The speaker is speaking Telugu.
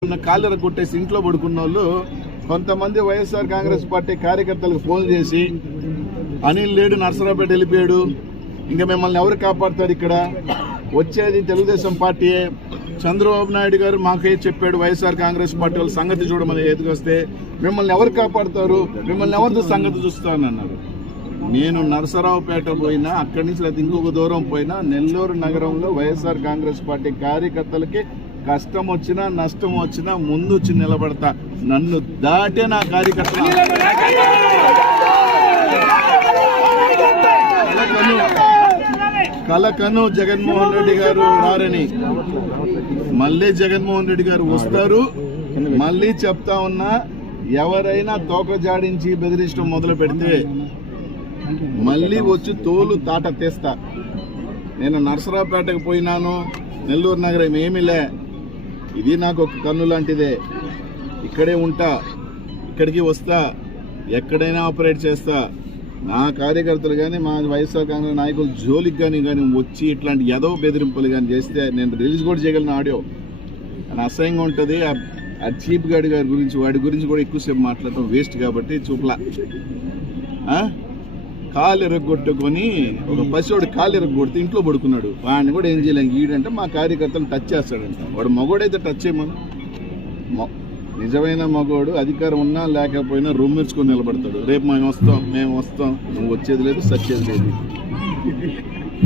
కాళ్ళర కొట్టేసి ఇంట్లో పడుకున్న వాళ్ళు కొంతమంది వైఎస్ఆర్ కాంగ్రెస్ పార్టీ కార్యకర్తలకు ఫోన్ చేసి అనిల్ లేడు నర్సరావుపేట వెళ్ళిపోయాడు, ఇంకా మిమ్మల్ని ఎవరు కాపాడుతారు, ఇక్కడ వచ్చేది తెలుగుదేశం పార్టీయే, చంద్రబాబు నాయుడు గారు మాకే చెప్పాడు వైఎస్ఆర్ కాంగ్రెస్ పార్టీ వాళ్ళ సంగతి చూడమని ఎదుకొస్తే మిమ్మల్ని ఎవరు కాపాడుతారు, మిమ్మల్ని ఎవరితో సంగతి చూస్తానన్నారు. నేను నర్సరావుపేట పోయినా, అక్కడి నుంచి లేదా ఇంకొక దూరం పోయినా, నెల్లూరు నగరంలో వైఎస్ఆర్ కాంగ్రెస్ పార్టీ కార్యకర్తలకి కష్టం వచ్చినా నష్టం వచ్చినా ముందు వచ్చి నిలబడతా. నన్ను దాటే నా కార్యకర్తలు కలకను జగన్మోహన్ రెడ్డి గారు రారని, మళ్ళీ జగన్మోహన్ రెడ్డి గారు వస్తారు. మళ్ళీ చెప్తా ఉన్నా, ఎవరైనా తోక జాడించి బెదిరించడం మొదలు పెడితే మళ్ళీ వచ్చి తోలు తాట తీస్తా. నేను నర్సరావుపేటకు పోయినాను, నెల్లూరు నగరం ఏమీలే, ఇది నాకు ఒక కన్ను లాంటిదే, ఇక్కడే ఉంటా, ఇక్కడికి వస్తా, ఎక్కడైనా ఆపరేట్ చేస్తా. నా కార్యకర్తలు కానీ మా వైఎస్ఆర్ కాంగ్రెస్ నాయకులు జోలికి కానీ వచ్చి ఇట్లాంటి ఏదో బెదిరింపులు కానీ చేస్తే నేను రిలీజ్ కూడా చేయగలను ఆడియో. అని అసహ్యంగా ఉంటుంది. ఆ చీప్ గార్డ్ గారి గురించి, వాడి గురించి కూడా ఎక్కువసేపు మాట్లాడటం వేస్ట్ కాబట్టి చూపలా. కాలు ఎరగొట్టుకొని ఒక పసివాడు కాలు ఎరగొడితే ఇంట్లో పడుకున్నాడు, వాడిని కూడా ఏం చేయలేం. ఈడంటే మా కార్యకర్తలు టచ్ చేస్తాడంట. వాడు మగోడైతే టచ్ చేయమని, నిజమైన మగోడు అధికారం ఉన్నా లేకపోయినా రొమ్మిర్చుకొని నిలబడతాడు. రేపు మేము వస్తాం నువ్వు వచ్చేది లేదు, సచ్చేది లేదు.